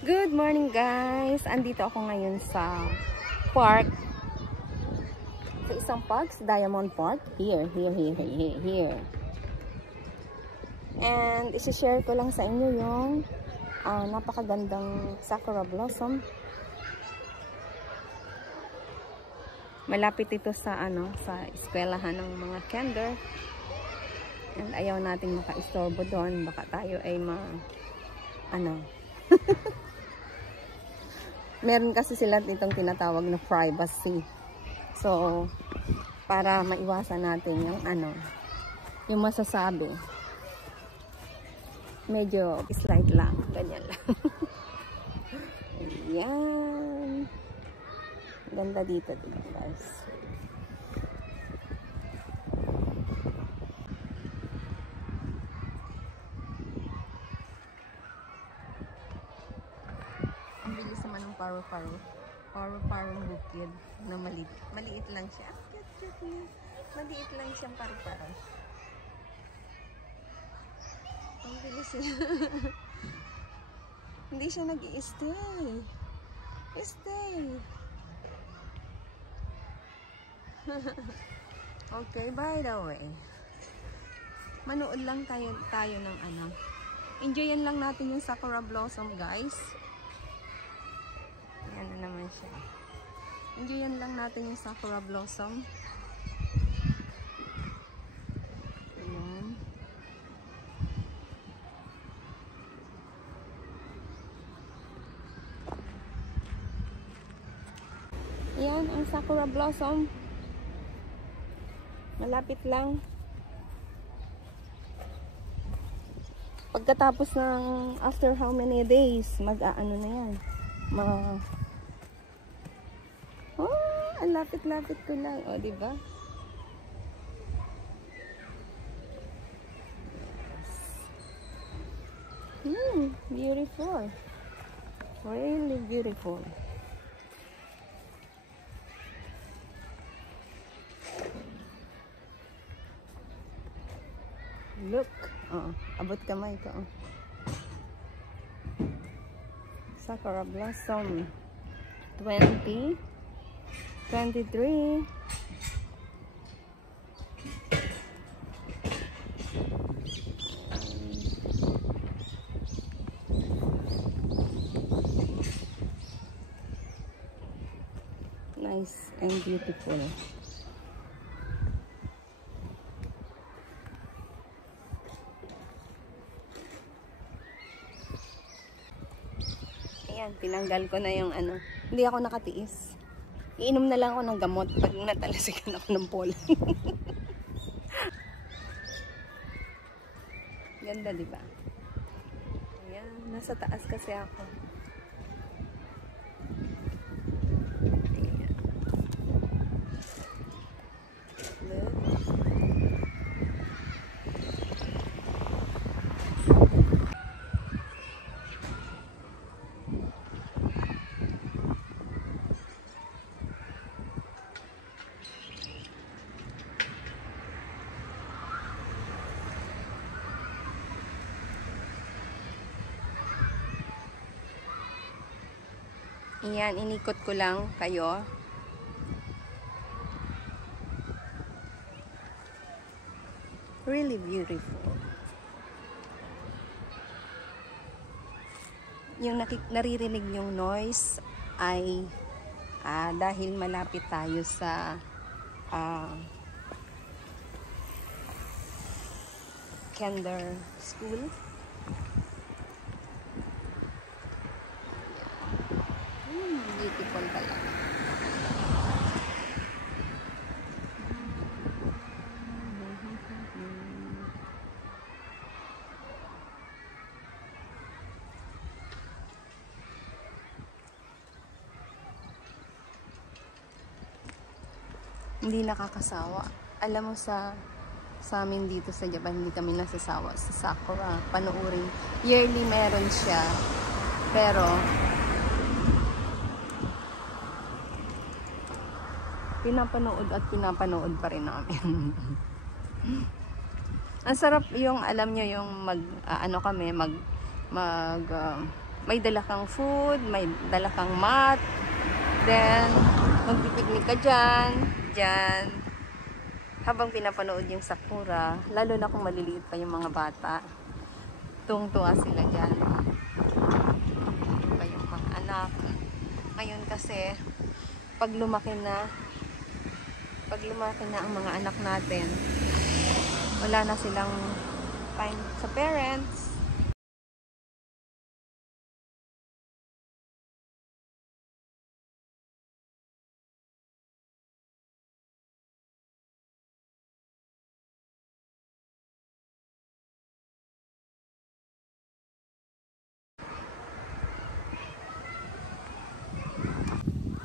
Good morning guys! Andito ako ngayon sa park. Sa isang park, sa Diamond Park. Here. And isi-share ko lang sa inyo yung napakagandang sakura blossom. Malapit ito sa sa eskwelahan ng mga kinder. And ayaw nating maka-istorbo doon. Baka tayo ay meron kasi sila itong tinatawag na privacy. So, para maiwasan natin yung yung masasabi. Medyo slight lang. Ganyan lang. Ayan. Ganda dito guys. Ang bilis naman ng paru-parong bukid na maliit lang siya. Cute niya. Maliit lang siyang paru-paro. Ang bilis niya. Hindi siya nag-i-stay. Stay. Okay, by the way. Manood lang tayo ng enjoyin lang natin yung sakura blossom, guys. Ayan na naman siya. Enjoyin lang natin yung sakura blossom. Ayan. Ayan ang sakura blossom. Malapit lang. Pagkatapos ng after how many days, mag-aano na yan. Ang lapit-lapit ko lang. O, diba? Yes. Beautiful. Really beautiful. Look. Abot kamay ko. Sakura blossom 2023. Nice and beautiful. Ayan, tinanggal ko na yung hindi ako nakatiis. Iinom na lang ako ng gamot pag natalasikan ako ng pollen. Ganda, diba? Ayan, nasa taas kasi ako. Ayan. Look. Ayan, inikot ko lang kayo. Really beautiful. Yung naririnig yung noise ay dahil malapit tayo sa kinder school. Beautiful talaga. Hindi nakakasawa. Alam mo sa amin dito sa Japan, hindi kami nasasawa sa sakura. Panuurin. Yearly meron siya. Pero pinapanood pa rin namin. Ang sarap yung, alam nyo, yung kami, May dala kang food, may dala kang mat, then magpipiknik ka dyan, habang pinapanood yung sakura, lalo na kung maliliit pa yung mga bata. Tuwang-tuwa sila dyan. Kayong mga anak. Ngayon kasi, pag lumaki na ang mga anak natin, wala na silang time sa parents.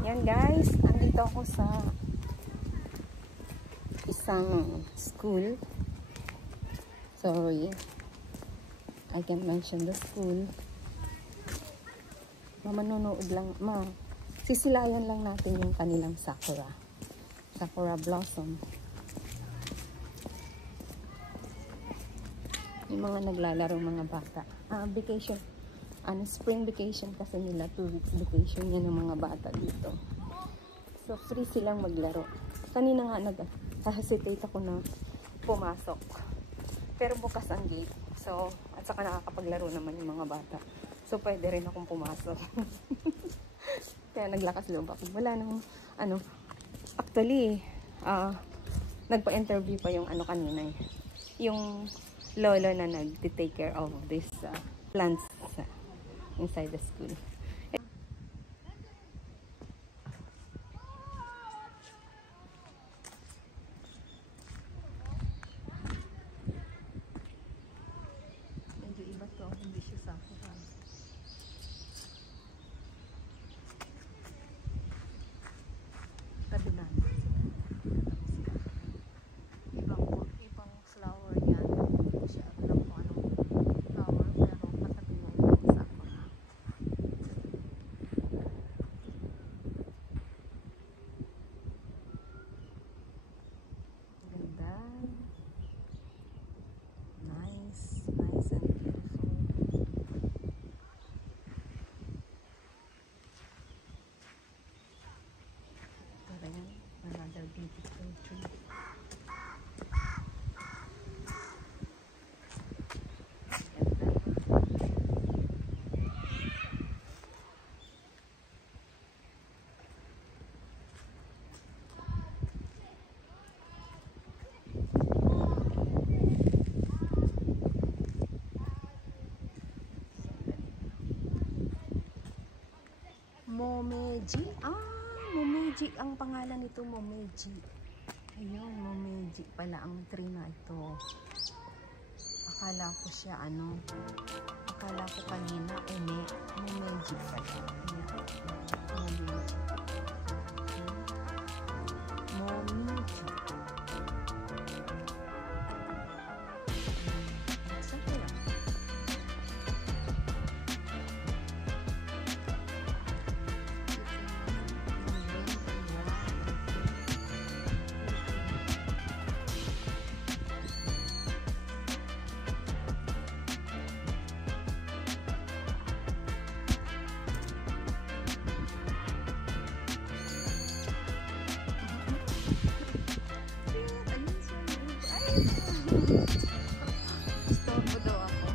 Yan guys, andito ako sa isang school. Sorry, I can't mention the school. Manonood lang, sisilayan lang natin yung kanilang sakura blossom. Yung mga naglalaro mga bata. Vacation. Spring vacation kasi nila, 2 weeks vacation yan ng mga bata dito. So, free silang maglaro. Kanina nga nag-hesitate ako na pumasok. Pero bukas ang gate. So, at saka nakakapaglaro naman yung mga bata. So, pwede rin akong pumasok. Kaya naglakas loob ako. Wala nang, actually, nagpa-interview pa yung kanina yung lolo na nag-take care of this plants inside the school. Medyo iba to, hindi siya sakura. Tabi namin ibang flower yan. Hindi siya alam kung anong flower, pero katabi mo yung sakura. Ganda. Nice and beautiful. Ito rin, another beautiful tree. Momeji. Momeji. Ang pangalan nito, Momeji. Ayun, Momeji pala ang tree na ito. Akala ko siya, akala ko kanina, Momeji pala. Momeji. Momeji. Gusto daw ako.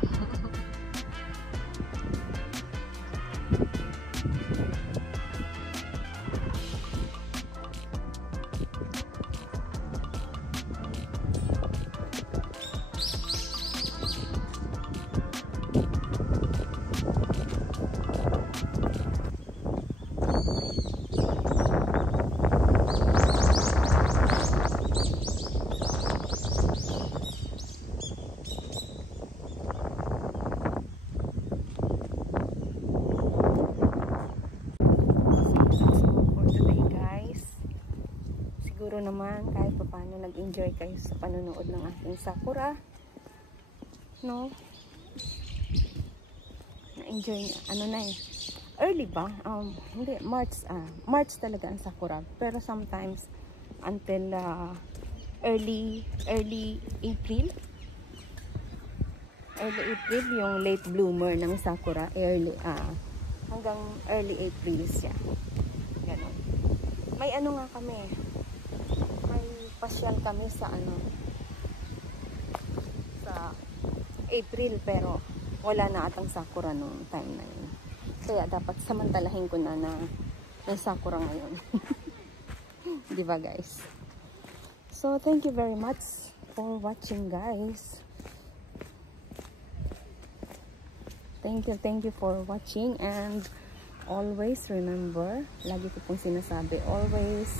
Siguro naman kahit paano nag-enjoy kayo sa panonood ng aking sakura, no? Na-enjoy early ba? Hindi, March talaga ang sakura, pero sometimes until early April. Early April, yung late bloomer ng sakura. Hanggang early April siya. Ganon. May ano nga kami. May pasyal kami sa sa April, pero wala na atang sakura nung time na yun. Kaya dapat samantalahin ko na may sakura ngayon. Diba guys? So thank you very much for watching guys. Thank you for watching, and always remember, lagi ko pong sinasabi, always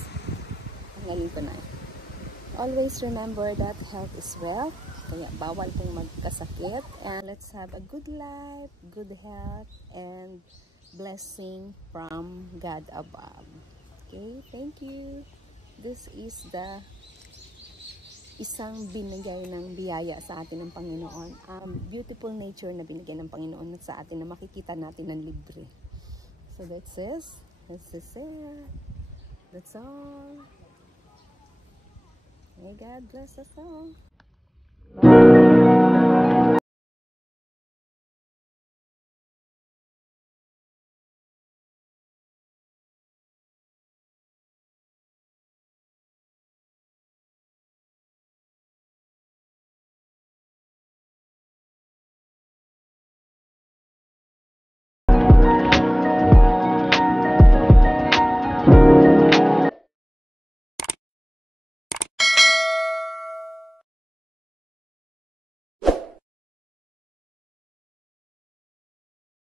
remember that health is wealth. Kaya bawal pong magkasakit, and let's have a good life, good health, and blessing from God above. Okay, thank you. This is the isang binigay ng biyaya sa atin ng Panginoon. Beautiful nature na binigay ng Panginoon sa atin na makikita natin ng libre. So that's it. That's all. May God bless us all. Bye.